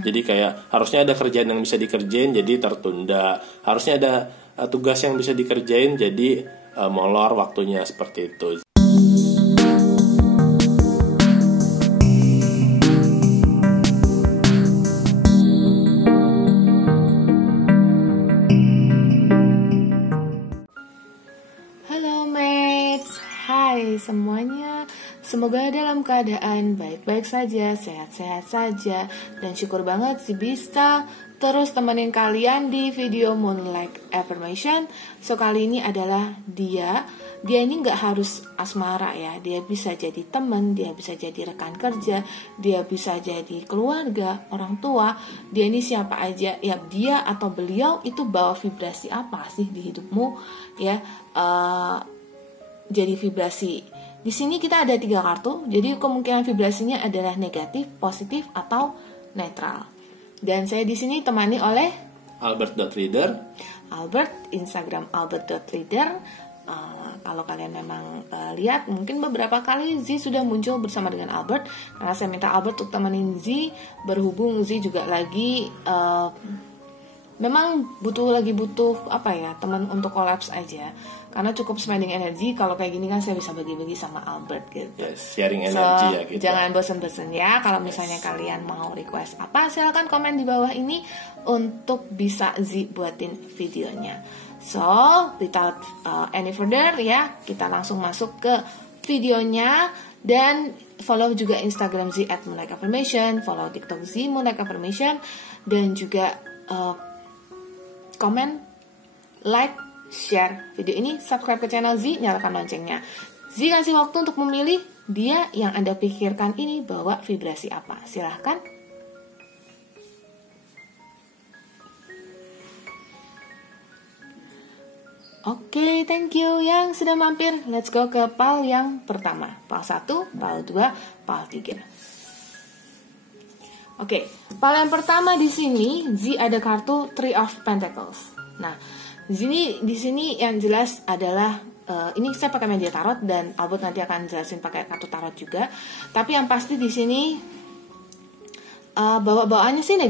Jadi kayak harusnya ada kerjaan yang bisa dikerjain jadi tertunda. Harusnya ada tugas yang bisa dikerjain jadi molor waktunya, seperti itu. Halo mates, hai semuanya. Semoga dalam keadaan baik-baik saja, sehat-sehat saja. Dan syukur banget sih bisa terus temenin kalian di video Moonlight Affirmation. So kali ini adalah dia ini gak harus asmara ya. Dia bisa jadi teman, dia bisa jadi rekan kerja, dia bisa jadi keluarga, orang tua. Dia ini siapa aja, ya dia atau beliau itu bawa vibrasi apa sih di hidupmu ya. Jadi vibrasi. Di sini kita ada 3 kartu, jadi kemungkinan vibrasinya adalah negatif, positif, atau netral. Dan saya di sini temani oleh Albert.Reader. Albert, Instagram albert.reader. Kalau kalian memang lihat, mungkin beberapa kali Z sudah muncul bersama dengan Albert, karena saya minta Albert untuk temenin Z. Berhubung Z juga lagi memang butuh apa ya, teman untuk kolaps aja, karena cukup spending energi. Kalau kayak gini kan saya bisa bagi-bagi sama Albert gitu. Yes, sharing energi ya gitu. Jangan bosan-bosan ya. Kalau misalnya kalian mau request apa, silakan komen di bawah ini untuk bisa Z buatin videonya. So without any further ya, kita langsung masuk ke videonya. Dan follow juga Instagram Z @moonlightaffirmation, follow TikTok Z Moonlight Affirmation, dan juga komen, like, share video ini, subscribe ke channel Z, nyalakan loncengnya. Z kasih waktu untuk memilih dia yang Anda pikirkan ini bawa vibrasi apa. Silahkan. Oke, thank you yang sudah mampir. Let's go ke PAL yang pertama. PAL 1, PAL 2, PAL 3. Oke, PAL yang pertama di sini Z ada kartu Three of Pentacles. Nah, di sini yang jelas adalah ini saya pakai media tarot dan Albert nanti akan jelasin pakai kartu tarot juga. Tapi yang pasti di sini bawaannya sih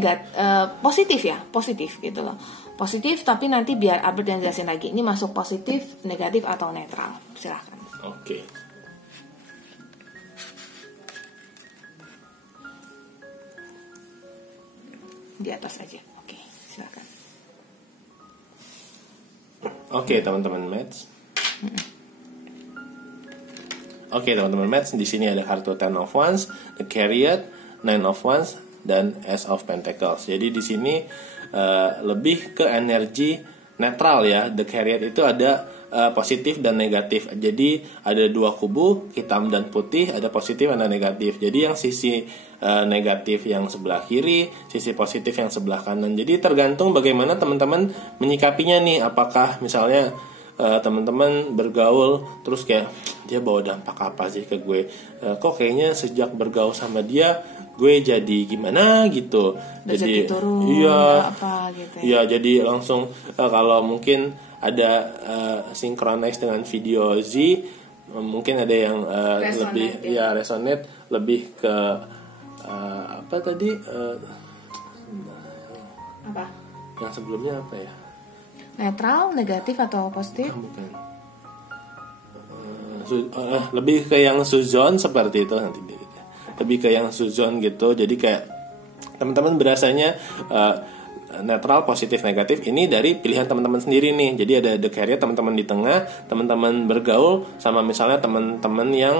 positif ya, positif gitu loh. Positif, tapi nanti biar Albert yang jelasin lagi. Ini masuk positif, negatif atau netral. Silahkan. Oke. Di atas aja. Oke, silakan. Oke, teman-teman Mets. Oke, teman-teman Mets, di sini ada kartu Ten of Wands, The Chariot, Nine of Wands, dan Ace of Pentacles. Jadi di sini lebih ke energi netral ya. The Chariot itu ada positif dan negatif. Jadi ada 2 kubu, hitam dan putih, ada positif dan negatif. Jadi yang sisi negatif yang sebelah kiri, sisi positif yang sebelah kanan. Jadi tergantung bagaimana teman-teman menyikapinya nih. Apakah misalnya teman-teman bergaul terus kayak dia bawa dampak apa sih ke gue, kok kayaknya sejak bergaul sama dia gue jadi gimana gitu. Jadi turun, iya apa gitu ya. Iya, jadi langsung kalau mungkin ada synchronize dengan video Z, mungkin ada yang resonate lebih ke apa tadi apa? Yang sebelumnya apa ya? Netral, negatif atau positif? Bukan. Lebih ke yang suzon seperti itu nanti. Lebih ke yang suzon gitu. Jadi kayak teman-teman berasanya netral, positif, negatif ini dari pilihan teman-teman sendiri nih. Jadi ada The Chariot, teman-teman di tengah, teman-teman bergaul sama misalnya teman-teman yang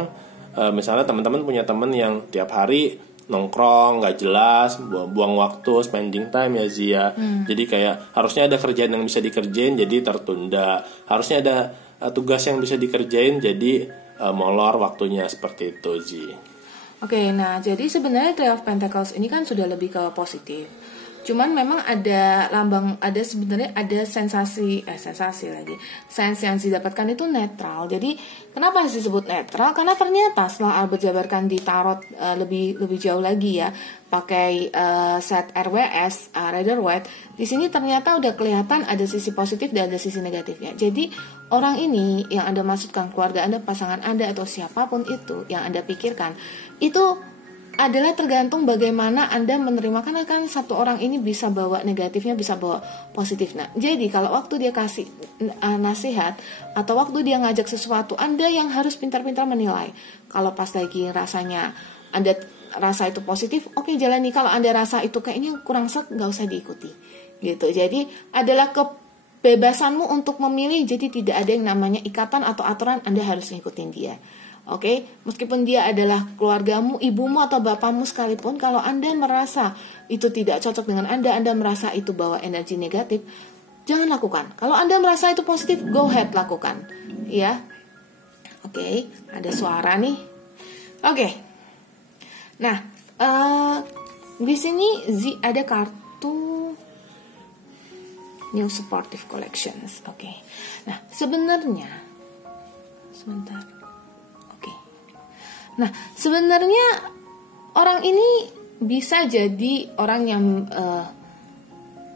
misalnya teman-teman punya teman yang tiap hari nongkrong nggak jelas, buang waktu, spending time ya Zia. Jadi kayak harusnya ada kerjaan yang bisa dikerjain jadi tertunda. Harusnya ada tugas yang bisa dikerjain jadi molor waktunya, seperti itu Zi. Oke, nah jadi sebenarnya Three of Pentacles ini kan sudah lebih ke positif. Cuman memang ada sebenarnya ada sensasi lagi. Sense yang didapatkan itu netral. Jadi kenapa disebut netral? Karena ternyata setelah Albert jabarkan di tarot lebih jauh lagi ya, pakai set RWS Rider Waite, di sini ternyata udah kelihatan ada sisi positif dan ada sisi negatifnya. Jadi orang ini yang Anda maksudkan, keluarga Anda, pasangan Anda atau siapapun itu yang Anda pikirkan, itu adalah tergantung bagaimana Anda menerima, karena kan satu orang ini bisa bawa negatifnya, bisa bawa positif. Nah, jadi kalau waktu dia kasih nasihat atau waktu dia ngajak sesuatu, Anda yang harus pintar-pintar menilai. Kalau pas lagi rasanya Anda rasa itu positif, oke, jalani. Kalau Anda rasa itu kayaknya kurang set, nggak usah diikuti gitu. Jadi adalah kebebasanmu untuk memilih, jadi tidak ada yang namanya ikatan atau aturan Anda harus ngikutin dia. Oke, meskipun dia adalah keluargamu, ibumu atau bapakmu sekalipun, kalau Anda merasa itu tidak cocok dengan Anda merasa itu bawa energi negatif, jangan lakukan. Kalau Anda merasa itu positif, go ahead lakukan. Ya, oke, ada suara nih. Oke, nah di sini ada kartu New Supportive Collections. Oke, nah sebenarnya, sebentar. Nah, sebenarnya orang ini bisa jadi orang yang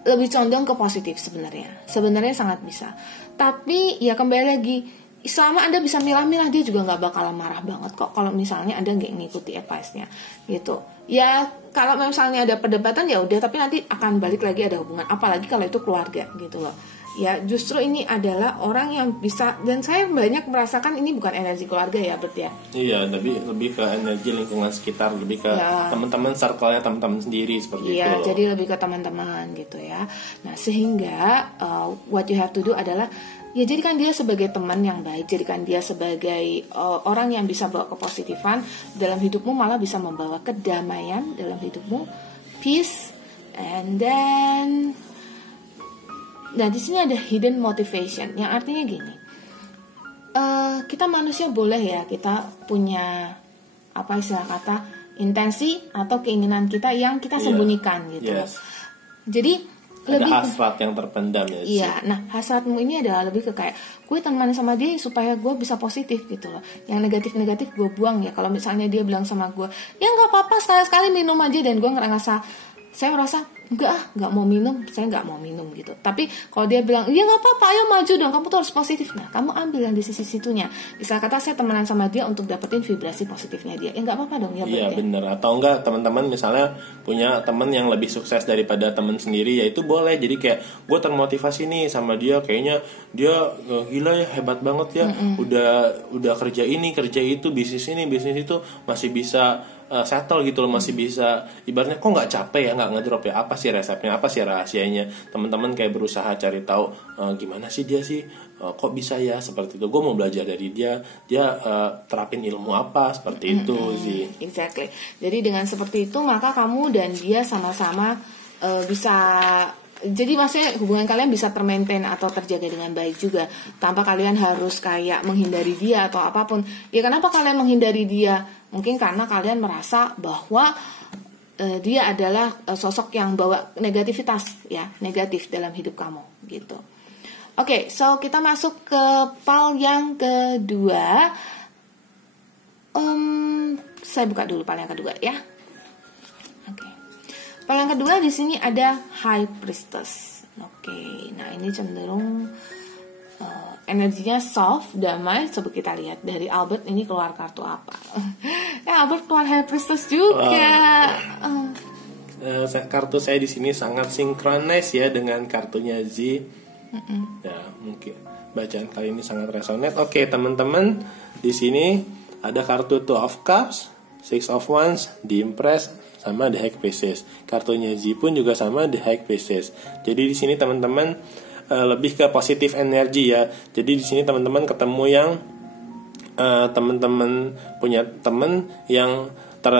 lebih condong ke positif sebenarnya. Sebenarnya sangat bisa. Tapi ya kembali lagi, selama Anda bisa milah-milah, dia juga nggak bakalan marah banget kok kalau misalnya Anda nggak ngikuti advice-nya gitu. Ya kalau misalnya ada perdebatan ya udah, tapi nanti akan balik lagi ada hubungan, apalagi kalau itu keluarga gitu loh. Ya justru ini adalah orang yang bisa, dan saya banyak merasakan ini bukan energi keluarga ya Bert ya. Iya, tapi lebih ke energi lingkungan sekitar, lebih ke teman-teman, circle-nya teman-teman sendiri seperti itu. Iya, jadi lebih ke teman-teman gitu ya. Nah sehingga what you have to do adalah ya jadikan dia sebagai teman yang baik, jadikan dia sebagai orang yang bisa bawa kepositifan dalam hidupmu, malah bisa membawa kedamaian dalam hidupmu, peace, and then nah di sini ada hidden motivation, yang artinya gini, kita manusia boleh ya, kita punya apa istilah kata intensi atau keinginan kita yang kita sembunyikan gitu. Yes. Jadi ada lebih hasrat yang terpendam ya. Iya, nah hasratmu ini adalah lebih ke kayak gue teman sama dia supaya gue bisa positif gitu loh. Yang negatif-negatif gue buang ya. Kalau misalnya dia bilang sama gue, ya nggak apa-apa sekali-sekali minum aja, dan gue saya merasa nggak mau minum, saya nggak mau minum gitu. Tapi kalau dia bilang, ya nggak apa-apa, ayo maju dong, kamu tuh harus positif. Nah, kamu ambil yang di sisi situnya. Misalnya kata saya temenan sama dia untuk dapetin vibrasi positifnya dia, ya nggak apa-apa dong ya. Iya benar. Atau enggak teman-teman misalnya punya teman yang lebih sukses daripada teman sendiri, ya itu boleh. Jadi kayak gue termotivasi nih sama dia, kayaknya dia gila ya, hebat banget ya. Udah kerja ini, kerja itu, bisnis ini, bisnis itu, masih bisa settle gitu loh, masih bisa, ibaratnya kok nggak capek ya, nggak ngedrop ya, apa sih resepnya, apa sih rahasianya. Teman-teman kayak berusaha cari tahu gimana sih dia sih, kok bisa ya seperti itu, gue mau belajar dari dia terapin ilmu apa seperti itu sih. Exactly. Jadi dengan seperti itu maka kamu dan dia sama-sama bisa, jadi maksudnya hubungan kalian bisa termaintain atau terjaga dengan baik juga, tanpa kalian harus kayak menghindari dia atau apapun. Ya kenapa kalian menghindari dia? Mungkin karena kalian merasa bahwa dia adalah sosok yang bawa negativitas ya, negatif dalam hidup kamu gitu. Oke, so kita masuk ke pal yang kedua. Saya buka dulu pal yang kedua ya. Oke. Pal yang kedua di sini ada High Priestess. Oke, nah ini cenderung energinya soft, damai. Coba kita lihat dari Albert ini keluar kartu apa. Albert keluar High Priestess juga. Kartu saya di sini sangat sinkronis ya dengan kartunya Z. Ya mungkin bacaan kali ini sangat resonate. Oke teman-teman, di sini ada kartu Two of Cups, Six of Wands, The Empress, sama The High Priestess. Kartunya Z pun juga sama The High Priestess. Jadi di sini teman-teman lebih ke positif energi ya. Jadi di sini teman-teman ketemu yang teman-teman punya teman yang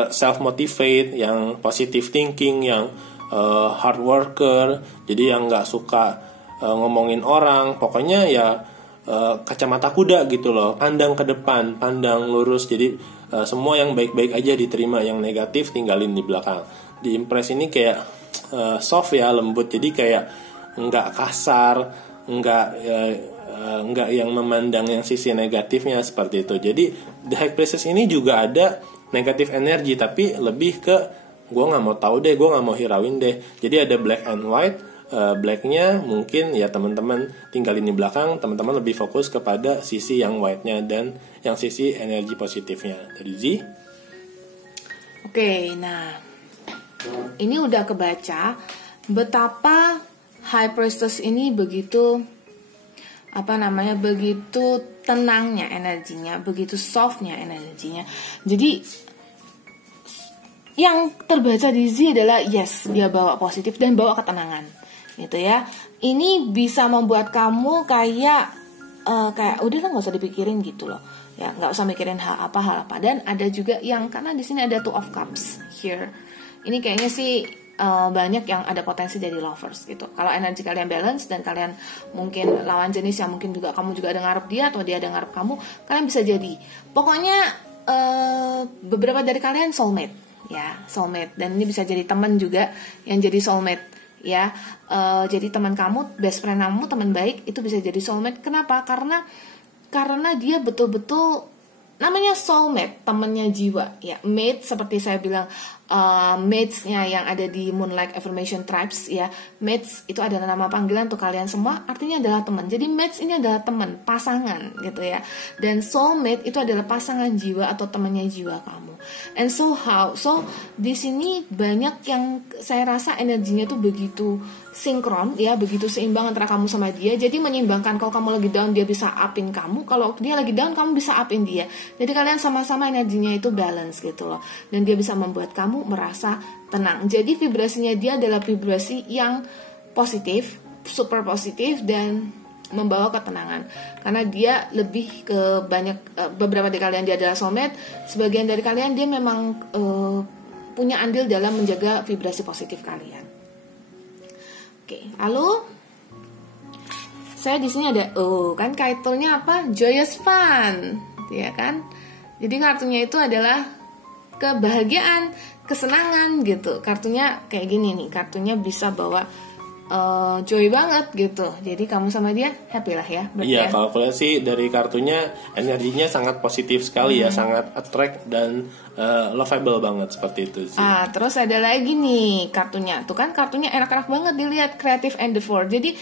self motivate, yang positive thinking, yang hard worker. Jadi yang nggak suka ngomongin orang, pokoknya ya kacamata kuda gitu loh, pandang ke depan, pandang lurus. Jadi semua yang baik-baik aja diterima, yang negatif tinggalin di belakang. Di Impress ini kayak soft ya, lembut. Jadi kayak nggak kasar, nggak yang memandang yang sisi negatifnya seperti itu. Jadi The High Priestess ini juga ada negatif energi, tapi lebih ke gue nggak mau tahu deh, gue nggak mau hirauin deh. Jadi ada black and white. Blacknya mungkin ya teman-teman tinggalin di belakang, teman-teman lebih fokus kepada sisi yang white-nya dan yang sisi energi positifnya. Dari Z. Oke, nah ini udah kebaca betapa High Priestess ini begitu begitu tenangnya energinya, begitu softnya energinya. Jadi yang terbaca di Z adalah yes, dia bawa positif dan bawa ketenangan, gitu ya. Ini bisa membuat kamu kayak udahlah nggak usah dipikirin gitu loh, ya nggak usah mikirin hal apa. Dan ada juga yang karena di sini ada Two of Cups here, ini kayaknya sih banyak yang ada potensi dari lovers gitu. Kalau energi kalian balance dan kalian mungkin lawan jenis yang mungkin juga kamu juga ada ngarep dia atau dia ada ngarep kamu, kalian bisa jadi pokoknya beberapa dari kalian soulmate ya, soulmate. Dan ini bisa jadi teman juga yang jadi soulmate ya. Jadi teman kamu, best friend kamu, teman baik itu bisa jadi soulmate. Kenapa? Karena dia betul-betul namanya soulmate, temannya jiwa ya. Mate seperti saya bilang, mates-nya yang ada di Moonlight Affirmation Tribes ya. Mates itu adalah nama panggilan untuk kalian semua, artinya adalah teman. Jadi mates ini adalah teman, pasangan gitu ya. Dan soulmate itu adalah pasangan jiwa atau temannya jiwa kamu. And so di sini banyak yang saya rasa energinya tuh begitu sinkron ya, begitu seimbang antara kamu sama dia. Jadi menyeimbangkan, kalau kamu lagi down dia bisa upin kamu, kalau dia lagi down kamu bisa upin dia. Jadi kalian sama-sama energinya itu balance gitu loh. Dan dia bisa membuat kamu merasa tenang. Jadi vibrasinya dia adalah vibrasi yang positif, super positif dan membawa ketenangan. Karena dia lebih ke beberapa dari kalian dia adalah soulmate, sebagian dari kalian dia memang punya andil dalam menjaga vibrasi positif kalian. Oke, lalu saya di sini ada kan kartunya apa? Joyous Fun, ya kan? Jadi kartunya itu adalah kebahagiaan, kesenangan gitu. Kartunya kayak gini nih, kartunya bisa bawa joy banget gitu. Jadi kamu sama dia happy lah ya. Iya, kalau aku lihat sih dari kartunya energinya sangat positif sekali ya, sangat attract dan lovable banget seperti itu sih. Terus ada lagi nih kartunya. Tuh kan kartunya enak-enak banget dilihat, creative endeavor. Jadi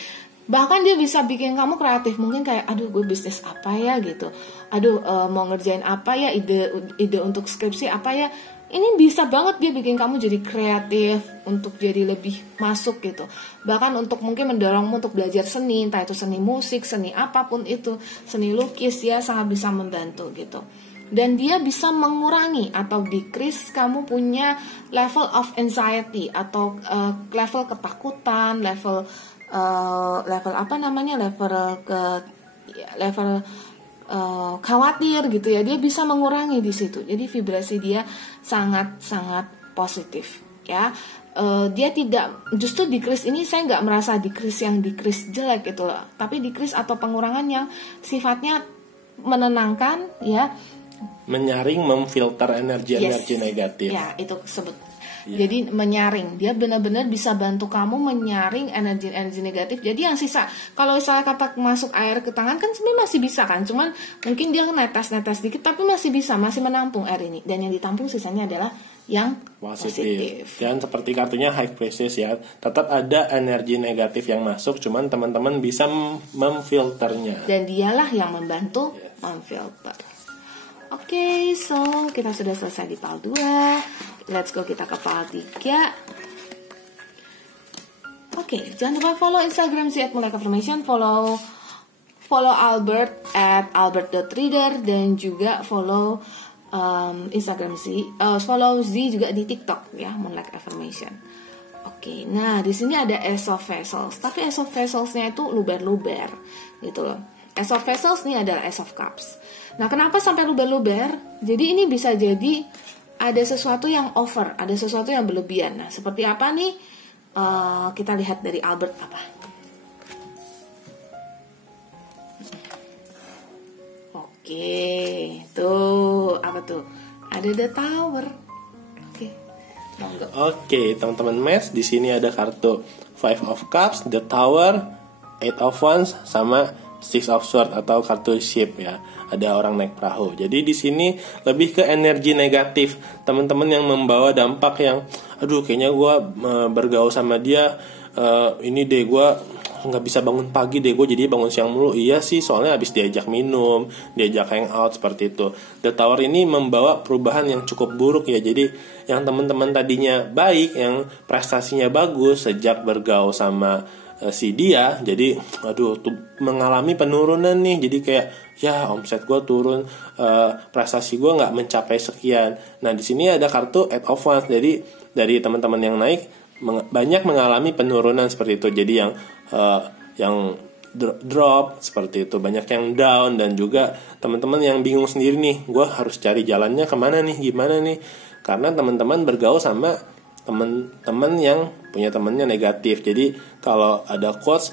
bahkan dia bisa bikin kamu kreatif. Mungkin kayak aduh gue bisnis apa ya gitu. Aduh mau ngerjain apa ya, ide untuk skripsi apa ya. Ini bisa banget dia bikin kamu jadi kreatif untuk jadi lebih masuk gitu. Bahkan untuk mungkin mendorongmu untuk belajar seni, entah itu seni musik, seni apapun itu, seni lukis ya, sangat bisa membantu gitu. Dan dia bisa mengurangi atau decrease kamu punya level of anxiety atau level ketakutan, level khawatir gitu ya. Dia bisa mengurangi di situ. Jadi vibrasi dia sangat positif ya. Dia tidak, justru decrease ini saya nggak merasa decrease yang decrease jelek gitu loh, tapi decrease atau pengurangan yang sifatnya menenangkan ya, menyaring, memfilter energi negatif ya, itu sebut. Jadi menyaring, dia benar-benar bisa bantu kamu menyaring energi negatif. Jadi yang sisa, kalau saya kata masuk air ke tangan kan sebenarnya masih bisa kan, cuman mungkin dia netes dikit, tapi masih bisa, masih menampung air ini. Dan yang ditampung sisanya adalah yang positif. Dan seperti kartunya High Priestess ya, tetap ada energi negatif yang masuk, cuman teman-teman bisa memfilternya. Dan dialah yang membantu memfilter. Oke, so kita sudah selesai di PAL 2. Let's go kita ke PAL 3. Oke, jangan lupa follow Instagram @mulaikonfirmation, follow Albert @albert.reader, dan juga follow Instagram follow Z juga di TikTok ya, Moonlight Affirmation. Oke, nah di sini ada Ace of Vessels, tapi Ace of Vessels-nya itu luber-luber gitu loh. Ace of Vessels ini adalah Ace of Cups. Nah, kenapa sampai luber-luber? Jadi ini bisa jadi ada sesuatu yang over, ada sesuatu yang berlebihan. Nah, seperti apa nih? Kita lihat dari Albert apa. Oke, tuh apa tuh? Ada The Tower. Oke, teman-teman Mads, di sini ada kartu Five of Cups, The Tower, Eight of Wands, sama Six of Swords atau kartu ship ya. Ada orang naik perahu. Jadi di sini lebih ke energi negatif. Teman-teman yang membawa dampak yang aduh kayaknya gue bergaul sama dia ini deh gue nggak bisa bangun pagi deh, gue jadi bangun siang mulu. Iya sih, soalnya habis diajak minum, diajak hangout seperti itu. The Tower ini membawa perubahan yang cukup buruk ya. Jadi yang teman-teman tadinya baik, yang prestasinya bagus sejak bergaul sama si dia, jadi aduh tuh mengalami penurunan nih. Jadi kayak ya omset gue turun, prestasi gue nggak mencapai sekian. Nah di sini ada kartu Eight of Wands. Jadi dari teman-teman yang naik banyak mengalami penurunan seperti itu. Jadi yang drop seperti itu, banyak yang down. Dan juga teman-teman yang bingung sendiri nih, gue harus cari jalannya kemana nih, gimana nih, karena teman-teman bergaul sama teman-teman yang punya temannya negatif. Jadi kalau ada quotes,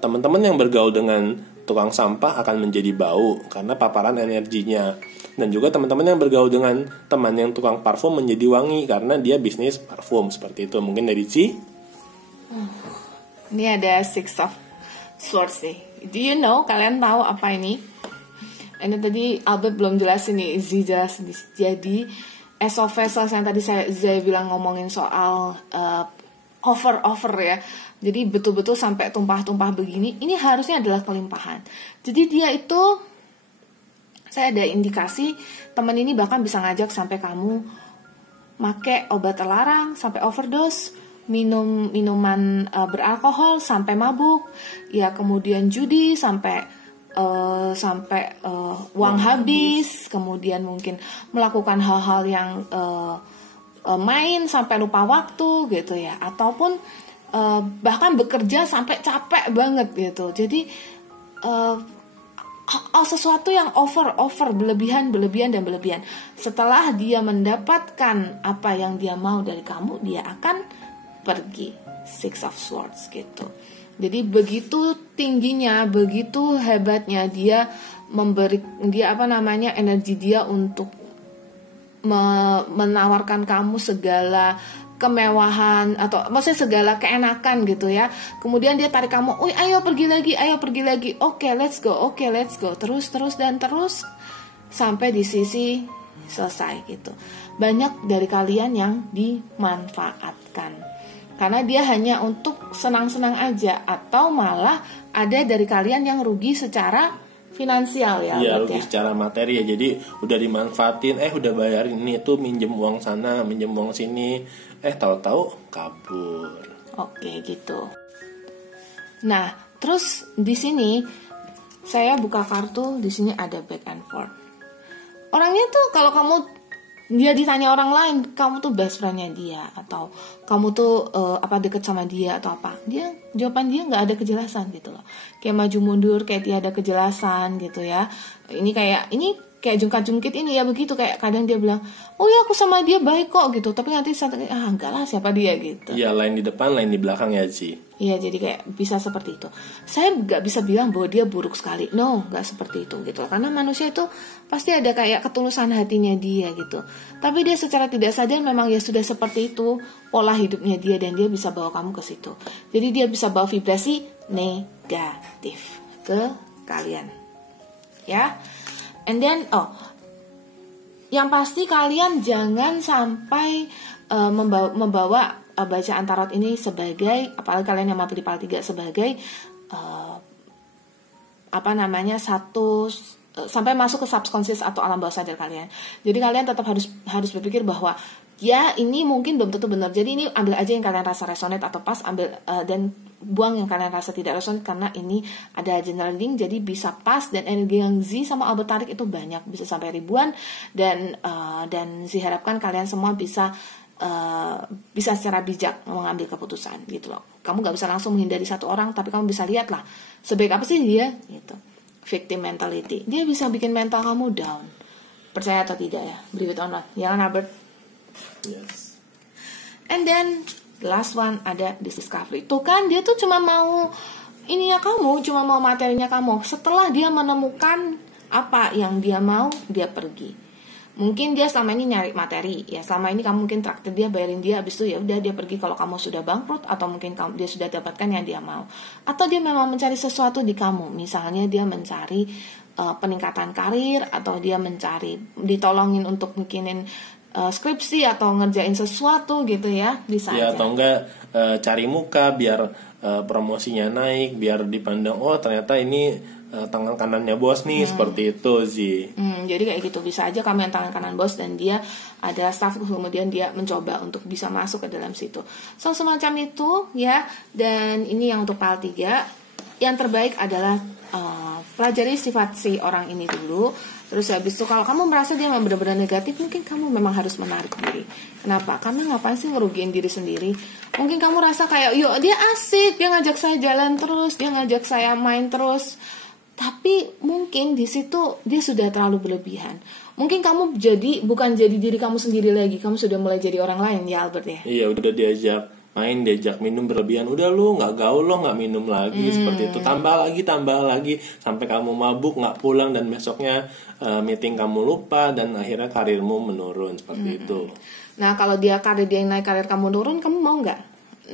teman-teman yang bergaul dengan tukang sampah akan menjadi bau karena paparan energinya. Dan juga teman-teman yang bergaul dengan teman yang tukang parfum menjadi wangi karena dia bisnis parfum seperti itu. Mungkin dari Ci. Ini ada Six of Swords nih. Do you know, kalian tahu apa ini? Ini tadi Albert belum jelasin nih, Z jelasin. Jadi As of Vessels yang tadi saya bilang ngomongin soal over ya. Jadi betul-betul sampai tumpah-tumpah begini, ini harusnya adalah kelimpahan. Jadi dia itu, saya ada indikasi teman ini bahkan bisa ngajak sampai kamu make obat terlarang, sampai overdose, minum minuman beralkohol sampai mabuk, ya kemudian judi sampai uang habis, kemudian mungkin melakukan hal-hal yang main sampai lupa waktu gitu ya, ataupun bahkan bekerja sampai capek banget gitu. Jadi sesuatu yang over berlebihan. Setelah dia mendapatkan apa yang dia mau dari kamu, dia akan pergi. Six of Swords gitu. Jadi begitu tingginya, begitu hebatnya dia memberi, energi dia untuk menawarkan kamu segala kemewahan atau maksudnya segala keenakan gitu ya. Kemudian dia tarik kamu, ayo pergi lagi. Oke, let's go. Terus sampai di sisi selesai gitu. Banyak dari kalian yang dimanfaatkan karena dia hanya untuk senang-senang aja, atau malah ada dari kalian yang rugi secara finansial ya. Iya, rugi secara materi ya. Jadi udah dimanfaatin, udah bayarin ini tuh, minjem uang sana, minjem uang sini, tahu-tahu kabur. Oke, gitu. Nah, terus di sini saya buka kartu, di sini ada back and forth. Orangnya tuh kalau dia ditanya orang lain, kamu tuh best friendnya dia, atau kamu tuh deket sama dia atau apa, jawaban dia nggak ada kejelasan gitu loh, kayak maju mundur, kayak tiada kejelasan gitu ya. Ini kayak jungkat-jungkit ini ya, begitu kayak kadang dia bilang, ya aku sama dia baik kok gitu, tapi nanti enggak lah, siapa dia gitu. Iya, lain di depan, lain di belakang ya sih. Iya, jadi kayak bisa seperti itu. Saya nggak bisa bilang bahwa dia buruk sekali, no, nggak seperti itu gitu. Karena manusia itu pasti ada kayak ketulusan hatinya dia gitu. Tapi dia secara tidak sadar memang ya sudah seperti itu pola hidupnya dia, dan dia bisa bawa kamu ke situ. Jadi dia bisa bawa vibrasi negatif ke kalian, ya. And then yang pasti kalian jangan sampai membawa bacaan tarot ini sebagai, apalagi kalian yang mau pilih 3, sebagai satu sampai masuk ke subconscious atau alam bawah sadar kalian. Jadi kalian tetap harus berpikir bahwa ya ini mungkin belum tentu benar. Jadi ini ambil aja yang kalian rasa resonate atau pas, ambil dan buang yang kalian rasa tidak resonate, karena ini ada general reading, jadi bisa pas. Dan energi yang Z sama Albert tarik itu banyak, bisa sampai ribuan, dan Z harapkan kalian semua bisa secara bijak mengambil keputusan gitu loh. Kamu gak bisa langsung menghindari satu orang, tapi kamu bisa lihat lah sebaik apa sih dia gitu. Victim mentality, dia bisa bikin mental kamu down. Percaya atau tidak ya, believe it or not, ya kan Albert? Yes. And then the last one ada discovery. Tuh kan, dia tuh cuma mau ininya kamu, cuma mau materinya kamu. Setelah dia menemukan apa yang dia mau, dia pergi. Mungkin dia selama ini nyari materi, ya selama ini kamu mungkin traktir dia, bayarin dia, habis itu ya udah dia pergi kalau kamu sudah bangkrut, atau mungkin dia sudah dapatkan yang dia mau, atau dia memang mencari sesuatu di kamu. Misalnya dia mencari peningkatan karir, atau dia mencari ditolongin untuk bikinin skripsi atau ngerjain sesuatu gitu ya, bisa ya, aja. atau enggak cari muka biar promosinya naik, biar dipandang oh ternyata ini tangan kanannya bos nih, seperti itu sih. Jadi kayak gitu, bisa aja kamu yang tangan kanan bos dan dia ada staff, kemudian dia mencoba untuk bisa masuk ke dalam situ. So semacam itu ya. Dan ini yang untuk PAL 3. Yang terbaik adalah pelajari sifat si orang ini dulu. Terus habis itu kalau kamu merasa dia memang benar-benar negatif, mungkin kamu memang harus menarik diri. Kenapa? Karena ngapain sih ngerugiin diri sendiri? Mungkin kamu rasa kayak, yuk dia asik, dia ngajak saya jalan terus, dia ngajak saya main terus. Tapi mungkin di situ dia sudah terlalu berlebihan. Mungkin kamu bukan jadi diri kamu sendiri lagi, kamu sudah mulai jadi orang lain ya Albert ya. Iya, udah diajak main, diajak minum berlebihan, udah lu nggak gaul, lo nggak minum lagi, seperti itu, tambah lagi sampai kamu mabuk, nggak pulang, dan besoknya meeting kamu lupa, dan akhirnya karirmu menurun seperti itu. Nah kalau dia naik, karir kamu turun, kamu mau nggak?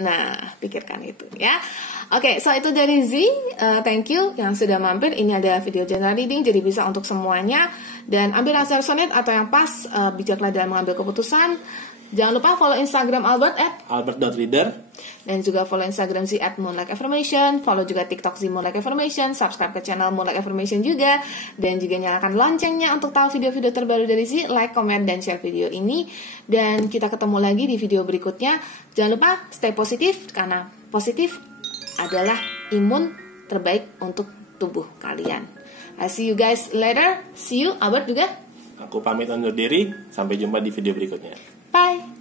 Nah pikirkan itu ya. Oke, so itu dari Z. Thank you yang sudah mampir. Ini ada video general reading, jadi bisa untuk semuanya. Dan ambil yang resonate atau yang pas, bijaklah dalam mengambil keputusan. Jangan lupa follow Instagram Albert @albert.reader. Dan juga follow Instagram Z @moonlight_affirmation. Follow juga TikTok Z Moonlight Affirmation. Subscribe ke channel Moonlight Affirmation juga. Dan juga nyalakan loncengnya untuk tahu video-video terbaru dari Z. Like, comment, dan share video ini. Dan kita ketemu lagi di video berikutnya. Jangan lupa stay positif, karena positif adalah imun terbaik untuk tubuh kalian. I see you guys later. See you, Albert juga. Aku pamit undur diri. Sampai jumpa di video berikutnya. Bye.